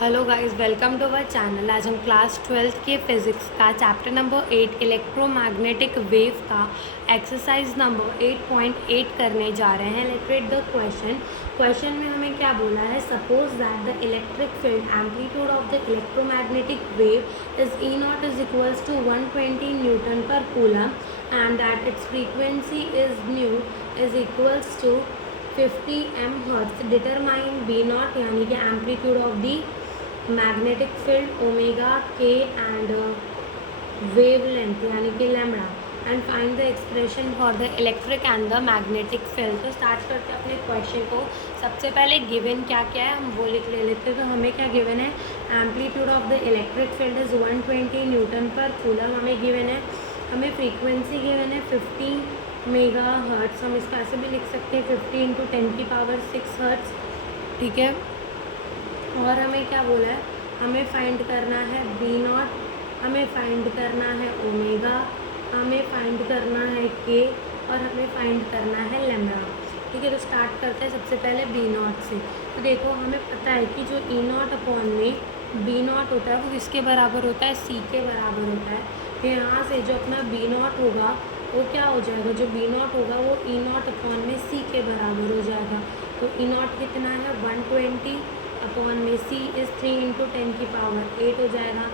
Hello guys, welcome to our channel. आज हम class 12th के फिज़िक्स का चैप्टर नंबर 8 इलेक्ट्रोमैग्नेटिक वेव का एक्सरसाइज नंबर 8.8 करने जा रहे हैं। लेट्स रीड द क्वेश्चन में हमें क्या बोला है। Suppose that the electric field amplitude of the electromagnetic wave is E naught is equals to 120 newton per coulomb and that its frequency is mu is equals to 50 M hertz. Determine B naught यानी कि amplitude of the magnetic field omega K and wavelength यानी कि lambda and find the expression for the electric and the magnetic field. तो start करते हैं अपने question को। सबसे पहले गिवन क्या क्या है हम वो लिख लेते हैं। तो हमें क्या गिवन है, amplitude of the electric field is 120 newton per coulomb हमें गिवन है। हमें फ्रीक्वेंसी गिवन है 50 मेगा हर्ट्स। हम इसको ऐसे भी लिख सकते हैं 50 इंटू 10⁶ हर्ट्स, ठीक है। और हमें क्या बोला है, हमें फाइंड करना है बी नॉट, हमें फाइंड करना है ओमेगा, हमें फाइंड करना है के और हमें फाइंड करना है लैम्बडा, ठीक है। तो स्टार्ट करते हैं सबसे पहले बी नॉट से। तो देखो हमें पता है कि जो ई नॉट अपॉन में बी नॉट होता है वो किसके बराबर होता है, सी के बराबर होता है। फिर यहाँ से जो अपना बी नॉट होगा वो क्या हो जाएगा, जो बी नॉट होगा वो ई नॉट अपॉन में सी के बराबर हो जाएगा। तो ई नॉट कितना है 120 अपॉन में सी इज़ 3 इंटू 10⁸ हो जाएगा।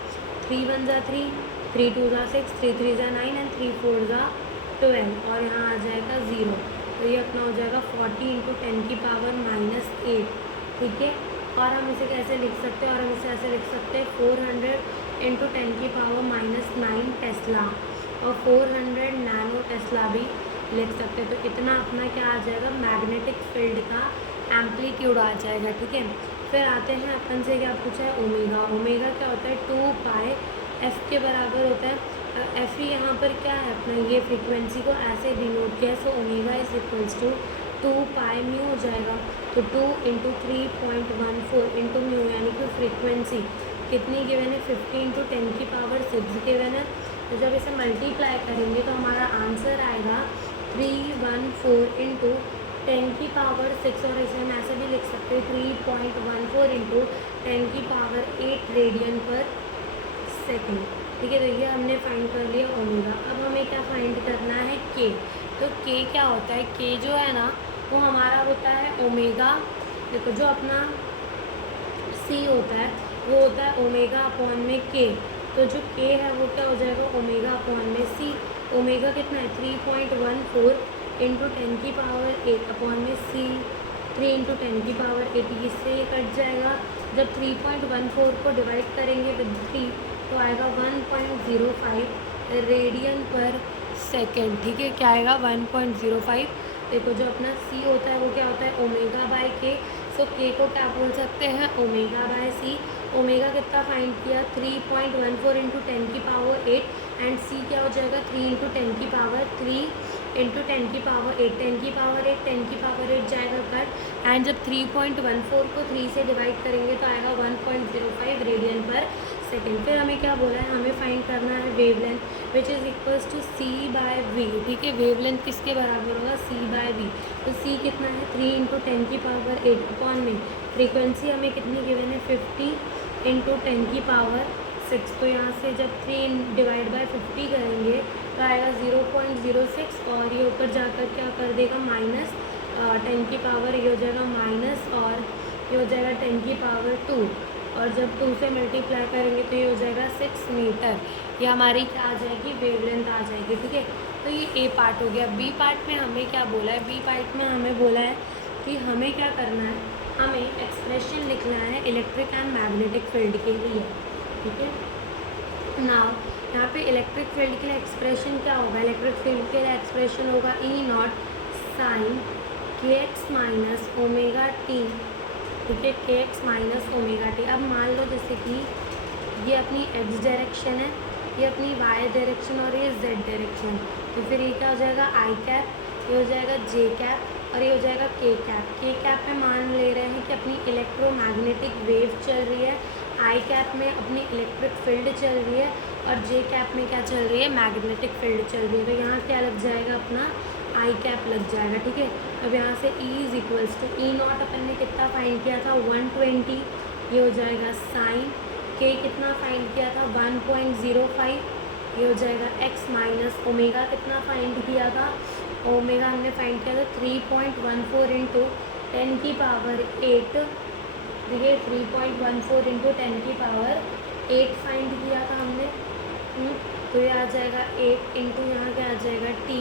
3 1 ज़ा 3, 3 2 ज़ा 6, 3 3 ज़ा 9 एंड 3 4 ज़ा 12 और यहाँ आ जाएगा 0। तो ये अपना हो जाएगा 40 इंटू 10⁻⁻8, ठीक है। और हम इसे कैसे लिख सकते हैं, और हम इसे ऐसे लिख सकते हैं 400 इंटू 10⁻⁹ टेस्ला और 400 नैनो टेस्ला भी लिख सकते हैं। तो इतना अपना क्या आ जाएगा, मैग्नेटिक फील्ड का एम्पलीट्यूड आ जाएगा, ठीक है। फिर आते हैं अपन से क्या पूछा है, ओमेगा। ओमेगा क्या होता है 2 पाई एफ के बराबर होता है। एफ ही यहाँ पर क्या है अपना, ये फ्रीक्वेंसी को ऐसे डिनोट किया। So omega is equals to 2 pi mu हो जाएगा। तो 2 इंटू 3.14 इंटू म्यू यानी कि फ्रीक्वेंसी कितनी गिवन है 50 इंटू 10⁶ गिवन है। तो जब इसे मल्टीप्लाई करेंगे तो हमारा आंसर आएगा 314 इंटू 10⁶ और इसे हम ऐसे भी लिख सकते हैं 3.14 इंटू 10⁸ रेडियन पर सेकेंड, ठीक है। तो ये हमने फाइंड कर लिया ओमेगा। अब हमें क्या फाइंड करना है, के। तो के क्या होता है, के जो है ना वो हमारा होता है ओमेगा। देखो जो अपना सी होता है वो होता है ओमेगा अपॉन में के। तो जो के है वो क्या हो जाएगा, ओमेगा अपॉन में सी। ओमेगा कितना है 3.14 इंटू 10⁸ अपॉन में सी 3 इंटू 10⁸, इससे ये कट जाएगा। जब 3.14 को डिवाइड करेंगे विद 3 तो आएगा 1.05 रेडियन पर सेकेंड, ठीक है। क्या आएगा 1.05। देखो जो अपना सी होता है वो क्या होता है ओमेगा बाय के। सो के को क्या बोल सकते हैं, ओमेगा बाय सी। ओमेगा कितना फाइंड किया 3.14 इंटू 10⁸ एंड सी क्या हो जाएगा 3 इंटू 10⁻3 इंटू 10⁸, 10⁸ जाएगा कट। एंड जब 3.14 को 3 से डिवाइड करेंगे तो आएगा 1.05 रेडियन पर सेकेंड। फिर हमें क्या बोला है, हमें फाइंड करना है wavelength which is equals to C by V, ठीक है। वेवलेंथ किसके बराबर होगा, सी बाय वी। तो सी कितना है 3 इंटू 10⁸ अपॉन में फ्रीक्वेंसी हमें कितनी गिवन है 50 इंटू 10⁶। तो यहाँ से जब 3 डिवाइड बाय 50 करेंगे तो आएगा 0.06 और ये ऊपर जाकर क्या कर देगा माइनस 10⁻, ये हो जाएगा माइनस और ये हो जाएगा 10⁻2 और जब 2 से मल्टीप्लाई करेंगे तो ये हो जाएगा 6 मीटर। ये हमारी क्या आ जाएगी, वेवलेंथ आ जाएगी, ठीक है। तो ये ए पार्ट हो गया। बी पार्ट में हमें क्या बोला है, बी पार्ट में हमें बोला है कि हमें क्या करना है, हमें एक्सप्रेशन लिखना है इलेक्ट्रिक एंड मैग्नेटिक फील्ड के लिए, ठीक है। नाउ यहाँ पे इलेक्ट्रिक फील्ड के लिए एक्सप्रेशन क्या होगा, इलेक्ट्रिक फील्ड के लिए एक्सप्रेशन होगा ई not sine K X minus omega T, ठीक है, के एक्स माइनस ओमेगा टी। अब मान लो जैसे कि ये अपनी एक्स डायरेक्शन है, ये अपनी वाई डायरेक्शन और ये जेड डायरेक्शन। तो फिर ये क्या हो जाएगा आई कैप, ये हो जाएगा जे कैप और ये हो जाएगा के कैप। के कैप में मान ले रहे हैं कि अपनी इलेक्ट्रोमैग्नेटिक वेव चल रही है, आई कैप में अपनी इलेक्ट्रिक फील्ड चल रही है और जे कैप में क्या चल रही है, मैग्नेटिक फील्ड चल रही है। तो यहाँ क्या लग जाएगा, अपना आई कैप लग जाएगा, ठीक है। अब यहाँ से E is equals to E naught अपन ने कितना फाइंड किया था 120 ये हो जाएगा साइन के कितना फाइंड किया था 1.05, ये हो जाएगा x माइनस ओमेगा कितना फाइंड किया था, ओमेगा हमने फाइंड किया था 3.14 इंटू 10 की पावर 8, देखिए 3.14 इंटू 10 की पावर 8 फाइंड किया था हमने। तो ये आ जाएगा 8 इंटू यहाँ क्या आ जाएगा टी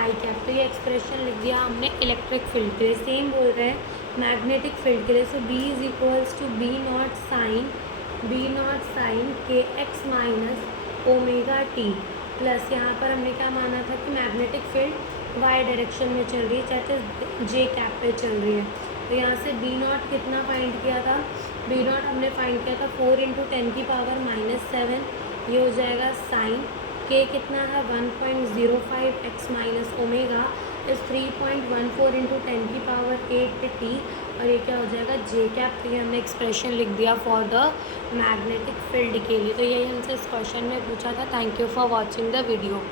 आई कैप। तो ये एक्सप्रेशन लिख दिया हमने इलेक्ट्रिक फील्ड के लिए। सेम बोल रहे हैं मैग्नेटिक फील्ड के लिए। So B is equals to B naught sine K X minus omega T plus यहाँ पर हमने क्या माना था कि मैग्नेटिक फील्ड वाई डायरेक्शन में चल रही है, चाहे जे कैप पे चल रही है। तो यहाँ से बी नॉट कितना फाइंड किया था, बी नॉट हमने फाइंड किया था 4 इंटू 10 की पावर -7, ये हो जाएगा साइन के कितना है 1.05 एक्स माइनस ओमेगा इस 3.14 इंटू 10 की पावर 8 टी, और ये क्या हो जाएगा जे कैप। तो ये हमने एक्सप्रेशन लिख दिया फॉर द मैग्नेटिक फील्ड के लिए। तो यही हमसे इस क्वेश्चन में पूछा था। Thank you for watching the video.